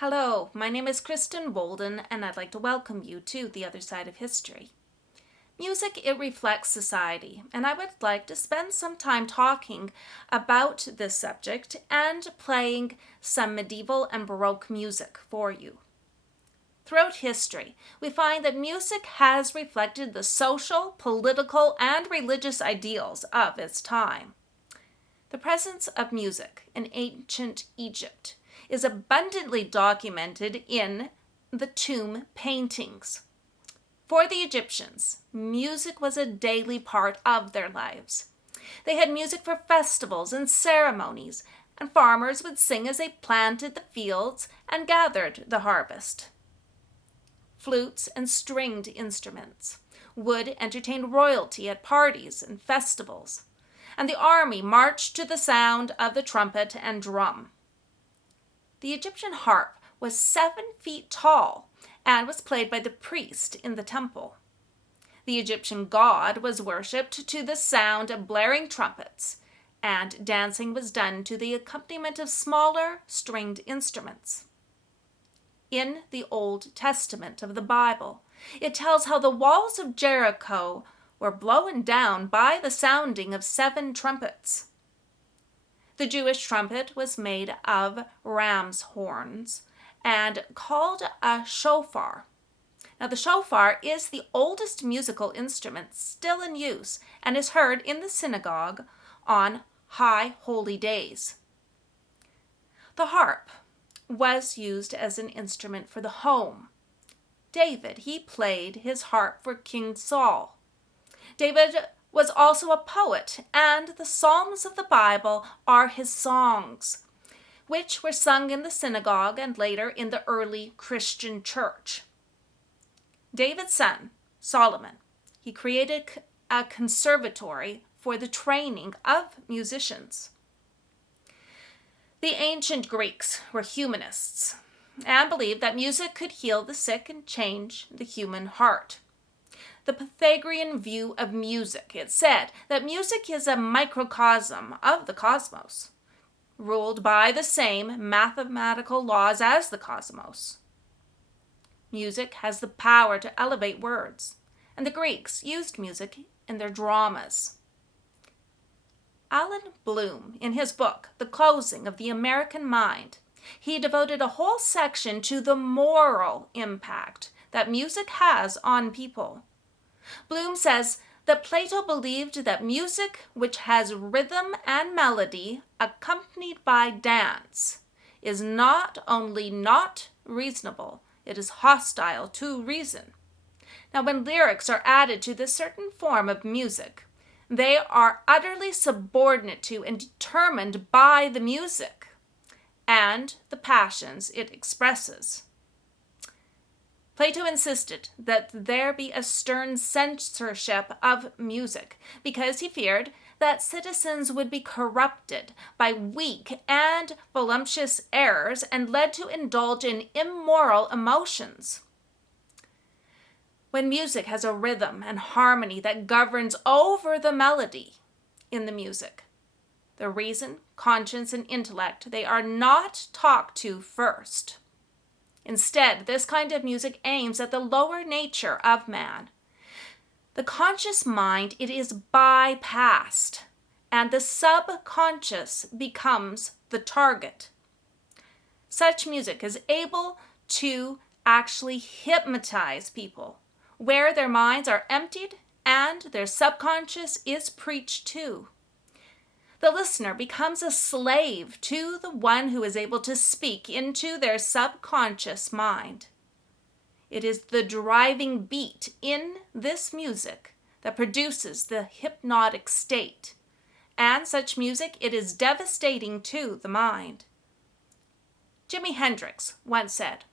Hello, my name is Kristen Bolden, and I'd like to welcome you to The Other Side of History. Music, it reflects society, and I would like to spend some time talking about this subject and playing some medieval and Baroque music for you. Throughout history, we find that music has reflected the social, political, and religious ideals of its time. The presence of music in ancient Egypt is abundantly documented in the tomb paintings. For the Egyptians, music was a daily part of their lives. They had music for festivals and ceremonies, and farmers would sing as they planted the fields and gathered the harvest. Flutes and stringed instruments would entertain royalty at parties and festivals, and the army marched to the sound of the trumpet and drum. The Egyptian harp was 7 feet tall and was played by the priest in the temple. The Egyptian god was worshipped to the sound of blaring trumpets, and dancing was done to the accompaniment of smaller stringed instruments. In the Old Testament of the Bible, it tells how the walls of Jericho were blown down by the sounding of 7 trumpets. The Jewish trumpet was made of ram's horns and called a shofar. Now, the shofar is the oldest musical instrument still in use and is heard in the synagogue on high holy days. The harp was used as an instrument for the home. David, he played his harp for King Saul. David was also a poet, and the Psalms of the Bible are his songs, which were sung in the synagogue and later in the early Christian church. David's son, Solomon, he created a conservatory for the training of musicians. The ancient Greeks were humanists and believed that music could heal the sick and change the human heart. The Pythagorean view of music, it said that music is a microcosm of the cosmos, ruled by the same mathematical laws as the cosmos. Music has the power to elevate words, and the Greeks used music in their dramas. Allan, in his book, The Closing of the American Mind, he devoted a whole section to the moral impact that music has on people. Bloom says that Plato believed that music which has rhythm and melody accompanied by dance is not only not reasonable, it is hostile to reason. Now, when lyrics are added to this certain form of music, they are utterly subordinate to and determined by the music and the passions it expresses. Plato insisted that there be a stern censorship of music because he feared that citizens would be corrupted by weak and voluptuous errors and led to indulge in immoral emotions. When music has a rhythm and harmony that governs over the melody in the music, the reason, conscience, and intellect, they are not talked to first. Instead, this kind of music aims at the lower nature of man. The conscious mind, it is bypassed, and the subconscious becomes the target. Such music is able to actually hypnotize people, where their minds are emptied and their subconscious is preached to. The listener becomes a slave to the one who is able to speak into their subconscious mind. It is the driving beat in this music that produces the hypnotic state, and such music, it is devastating to the mind. Jimi Hendrix once said,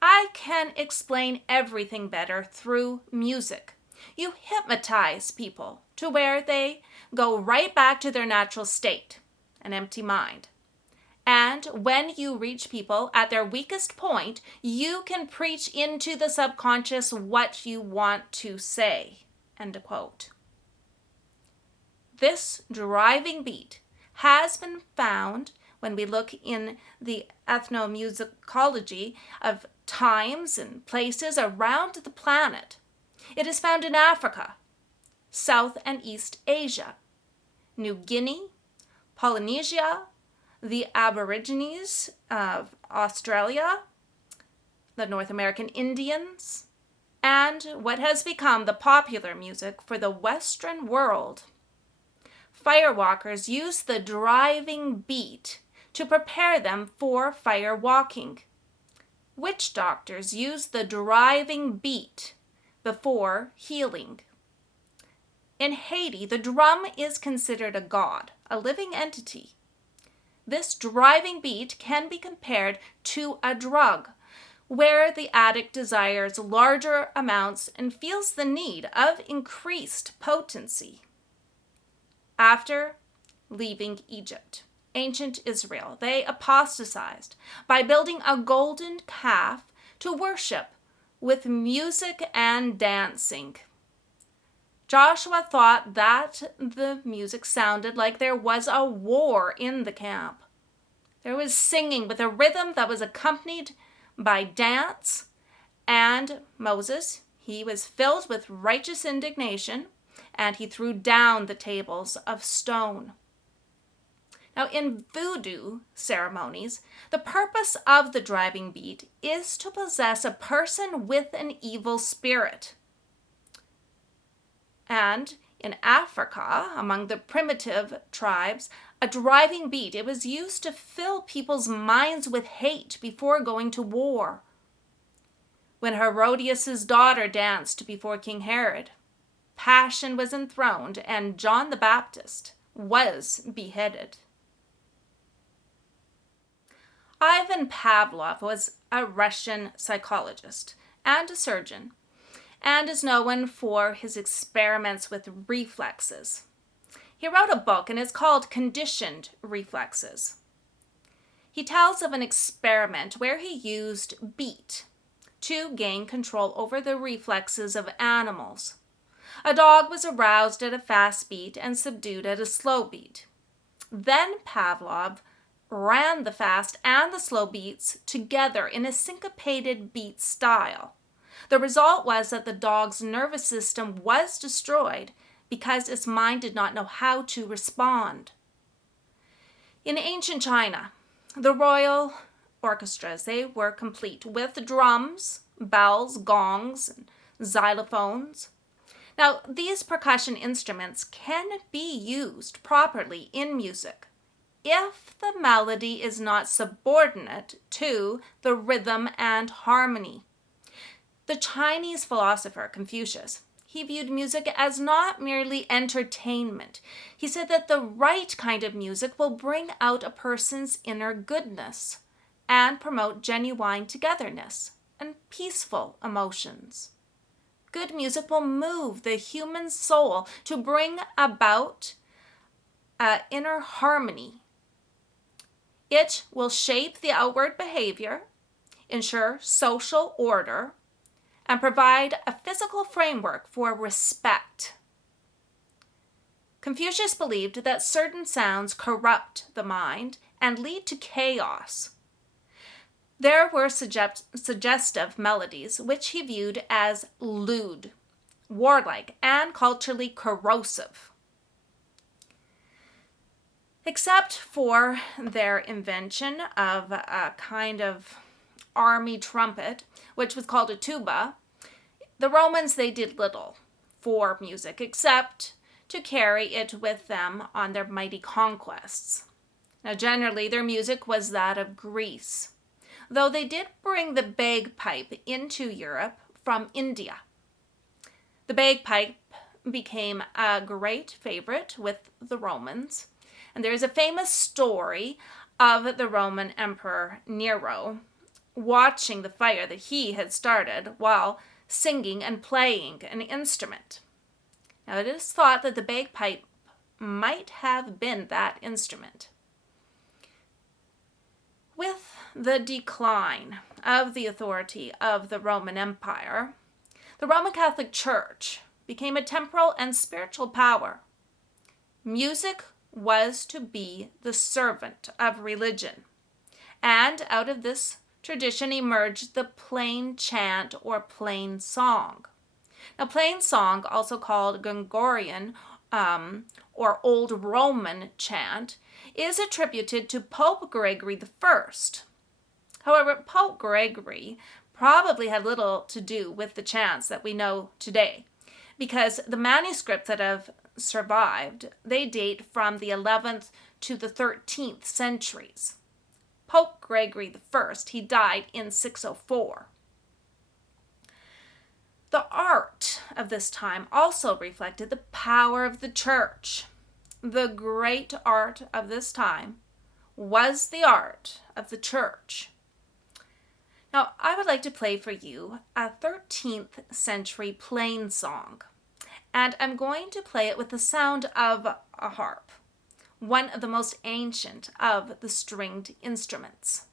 "I can explain everything better through music. You hypnotize people to where they go right back to their natural state, an empty mind. And when you reach people at their weakest point, you can preach into the subconscious what you want to say." End of quote. This driving beat has been found when we look in the ethnomusicology of times and places around the planet. It is found in Africa, South and East Asia, New Guinea, Polynesia, the Aborigines of Australia, the North American Indians, and what has become the popular music for the Western world. Firewalkers use the driving beat to prepare them for fire walking. Witch doctors use the driving beat before healing. In Haiti, the drum is considered a god, a living entity. This driving beat can be compared to a drug, where the addict desires larger amounts and feels the need of increased potency. After leaving Egypt, ancient Israel, they apostatized by building a golden calf to worship with music and dancing. Joshua thought that the music sounded like there was a war in the camp. There was singing with a rhythm that was accompanied by dance, and Moses, he was filled with righteous indignation, and he threw down the tables of stone. Now, in voodoo ceremonies, the purpose of the driving beat is to possess a person with an evil spirit. And in Africa, among the primitive tribes, a driving beat, it was used to fill people's minds with hate before going to war. When Herodias' daughter danced before King Herod, passion was enthroned and John the Baptist was beheaded. Ivan Pavlov was a Russian psychologist and a surgeon, and is known for his experiments with reflexes. He wrote a book and it's called Conditioned Reflexes. He tells of an experiment where he used beat to gain control over the reflexes of animals. A dog was aroused at a fast beat and subdued at a slow beat. Then Pavlov ran the fast and the slow beats together in a syncopated beat style. The result was that the dog's nervous system was destroyed because its mind did not know how to respond. In ancient China, the royal orchestras, they were complete with drums, bells, gongs, and xylophones. Now, these percussion instruments can be used properly in music if the melody is not subordinate to the rhythm and harmony. The Chinese philosopher Confucius, he viewed music as not merely entertainment. He said that the right kind of music will bring out a person's inner goodness and promote genuine togetherness and peaceful emotions. Good music will move the human soul to bring about inner harmony. It will shape the outward behavior, ensure social order, and provide a physical framework for respect. Confucius believed that certain sounds corrupt the mind and lead to chaos. There were suggestive melodies, which he viewed as lewd, warlike, and culturally corrosive. Except for their invention of a kind of army trumpet, which was called a tuba, the Romans, they did little for music except to carry it with them on their mighty conquests. Now, generally, their music was that of Greece, though they did bring the bagpipe into Europe from India. The bagpipe became a great favorite with the Romans, and there is a famous story of the Roman Emperor Nero watching the fire that he had started while singing and playing an instrument. Now, it is thought that the bagpipe might have been that instrument. With the decline of the authority of the Roman Empire, the Roman Catholic Church became a temporal and spiritual power. Music was to be the servant of religion. And out of this tradition emerged the plain chant or plain song. Now, plain song, also called Gregorian or Old Roman chant, is attributed to Pope Gregory I. However, Pope Gregory probably had little to do with the chants that we know today, because the manuscripts that have survived, they date from the 11th to the 13th centuries. Pope Gregory I, he died in 604. The art of this time also reflected the power of the church. The great art of this time was the art of the church. Now, I would like to play for you a 13th century plain song, and I'm going to play it with the sound of a harp, one of the most ancient of the stringed instruments.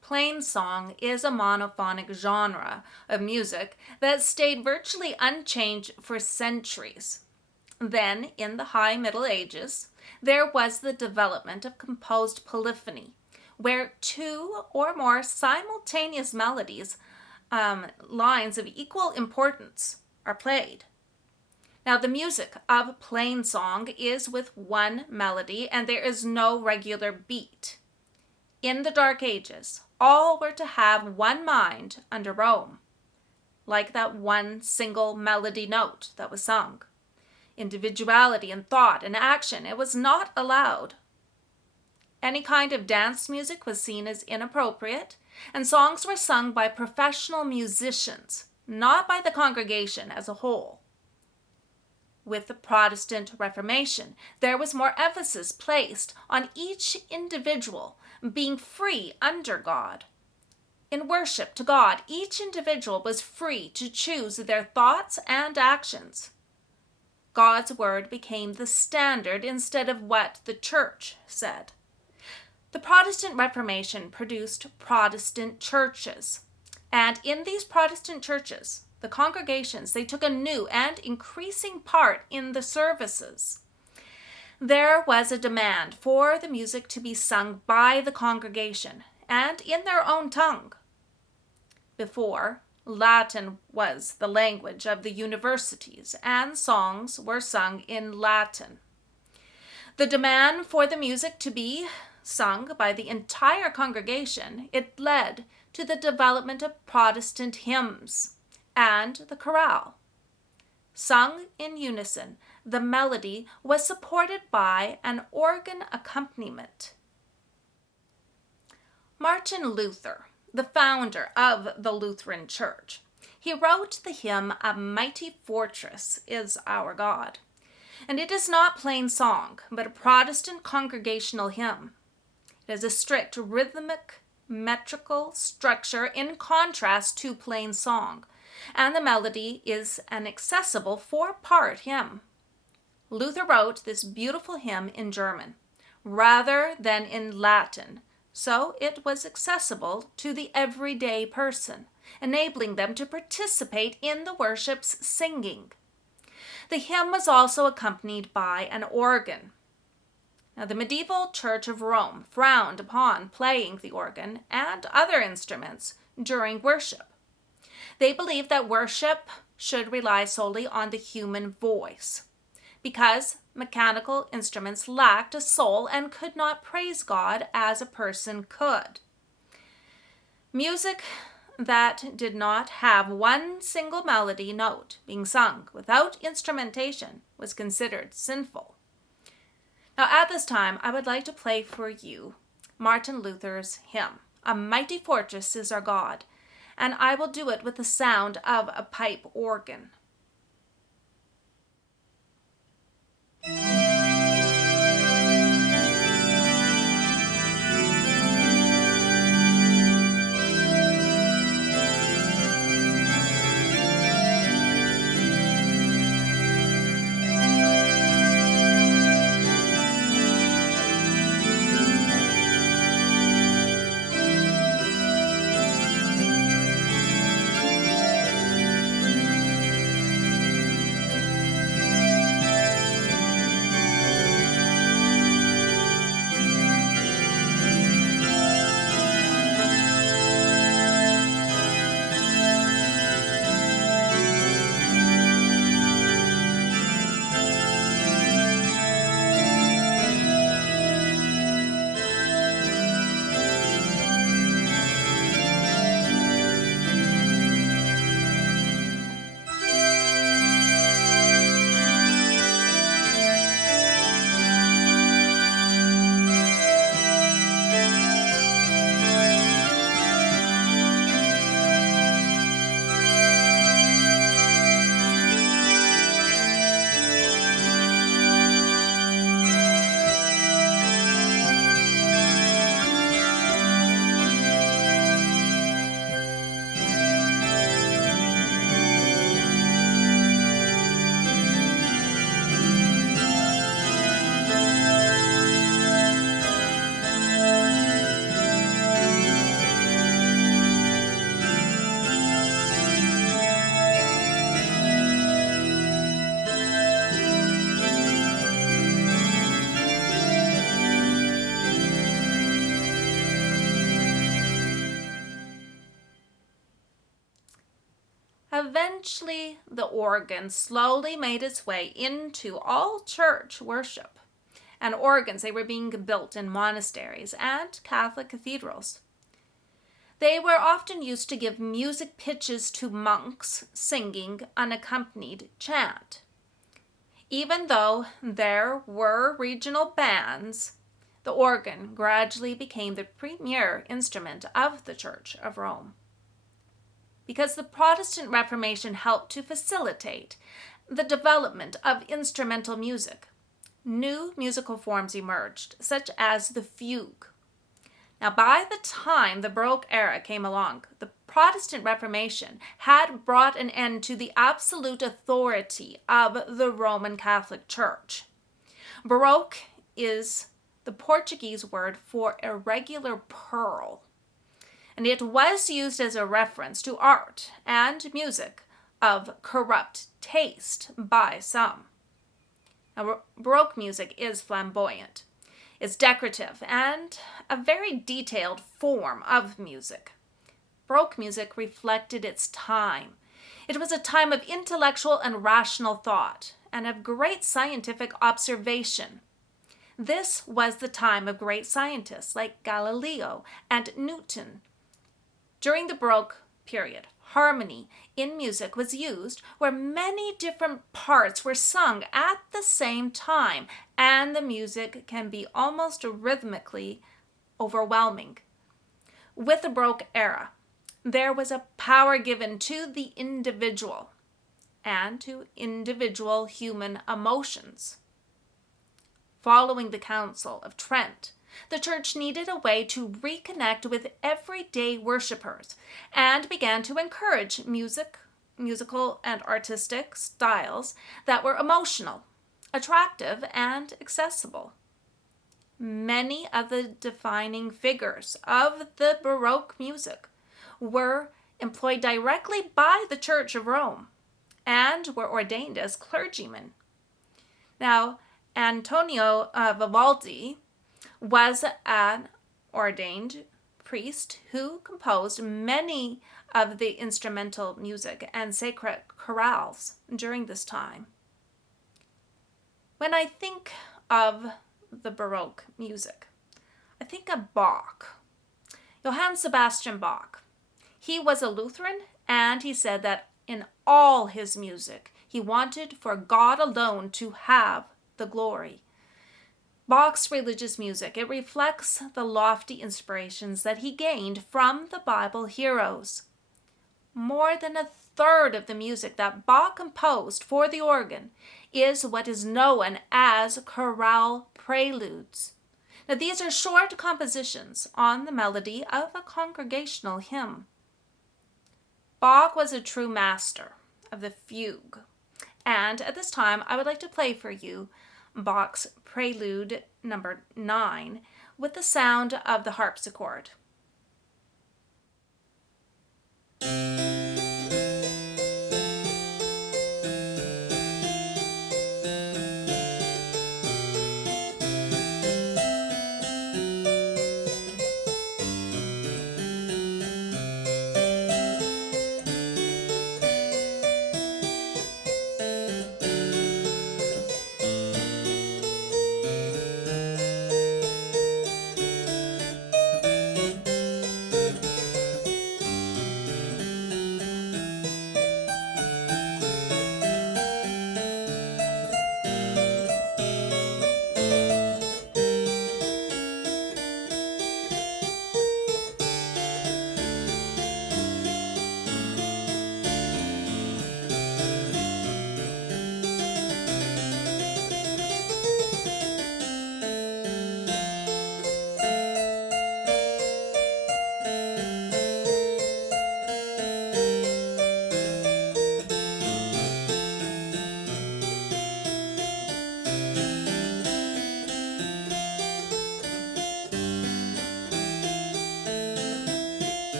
Plain song is a monophonic genre of music that stayed virtually unchanged for centuries. Then, in the High Middle Ages, there was the development of composed polyphony, where two or more simultaneous melodies, lines of equal importance, are played. Now, the music of plain song is with one melody, and there is no regular beat. In the Dark Ages, all were to have one mind under Rome, like that one single melody note that was sung. Individuality in thought and action, it was not allowed. Any kind of dance music was seen as inappropriate, and songs were sung by professional musicians, not by the congregation as a whole. With the Protestant Reformation, there was more emphasis placed on each individual being free under God. In worship to God, each individual was free to choose their thoughts and actions. God's word became the standard instead of what the church said. The Protestant Reformation produced Protestant churches, and in these Protestant churches, the congregations, they took a new and increasing part in the services. There was a demand for the music to be sung by the congregation and in their own tongue. Before, Latin was the language of the universities, and songs were sung in Latin. The demand for the music to be sung by the entire congregation, it led to the development of Protestant hymns and the chorale. Sung in unison, the melody was supported by an organ accompaniment. Martin Luther, the founder of the Lutheran Church, he wrote the hymn "A Mighty Fortress is Our God." And it is not plain song, but a Protestant congregational hymn. It has a strict rhythmic, metrical structure in contrast to plain song, and the melody is an accessible four-part hymn. Luther wrote this beautiful hymn in German, rather than in Latin, so it was accessible to the everyday person, enabling them to participate in the worship's singing. The hymn was also accompanied by an organ. Now, the medieval Church of Rome frowned upon playing the organ and other instruments during worship. They believed that worship should rely solely on the human voice, because mechanical instruments lacked a soul and could not praise God as a person could. Music that did not have one single melody note being sung without instrumentation was considered sinful. Now, at this time, I would like to play for you Martin Luther's hymn, "A Mighty Fortress is Our God," and I will do it with the sound of a pipe organ. Eventually, the organ slowly made its way into all church worship, and organs, they were being built in monasteries and Catholic cathedrals. They were often used to give music pitches to monks singing unaccompanied chant. Even though there were regional bands, the organ gradually became the premier instrument of the Church of Rome. Because the Protestant Reformation helped to facilitate the development of instrumental music, new musical forms emerged, such as the fugue. Now, by the time the Baroque era came along, the Protestant Reformation had brought an end to the absolute authority of the Roman Catholic Church. Baroque is the Portuguese word for irregular pearl, and it was used as a reference to art and music of corrupt taste by some. Now, Baroque music is flamboyant. It's decorative and a very detailed form of music. Baroque music reflected its time. It was a time of intellectual and rational thought and of great scientific observation. This was the time of great scientists like Galileo and Newton. During the Baroque period, harmony in music was used where many different parts were sung at the same time, and the music can be almost rhythmically overwhelming. With the Baroque era, there was a power given to the individual and to individual human emotions. Following the Council of Trent, the church needed a way to reconnect with everyday worshipers and began to encourage musical and artistic styles that were emotional, attractive, and accessible. Many of the defining figures of the Baroque music were employed directly by the Church of Rome and were ordained as clergymen. Now, Antonio Vivaldi was an ordained priest who composed many of the instrumental music and sacred chorales during this time. When I think of the Baroque music, I think of Bach, Johann Sebastian Bach. He was a Lutheran, and he said that in all his music, he wanted for God alone to have the glory. Bach's religious music, it reflects the lofty inspirations that he gained from the Bible heroes. More than a third of the music that Bach composed for the organ is what is known as chorale preludes. Now, these are short compositions on the melody of a congregational hymn. Bach was a true master of the fugue, and at this time I would like to play for you Bach's Prelude number 9 with the sound of the harpsichord.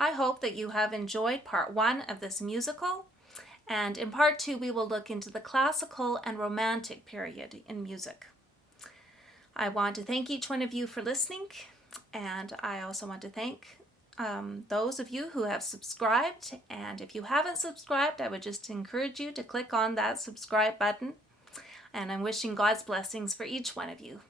I hope that you have enjoyed part 1 of this musical, and in part 2 we will look into the classical and romantic period in music. I want to thank each one of you for listening, and I also want to thank those of you who have subscribed, and if you haven't subscribed, I would just encourage you to click on that subscribe button, and I'm wishing God's blessings for each one of you.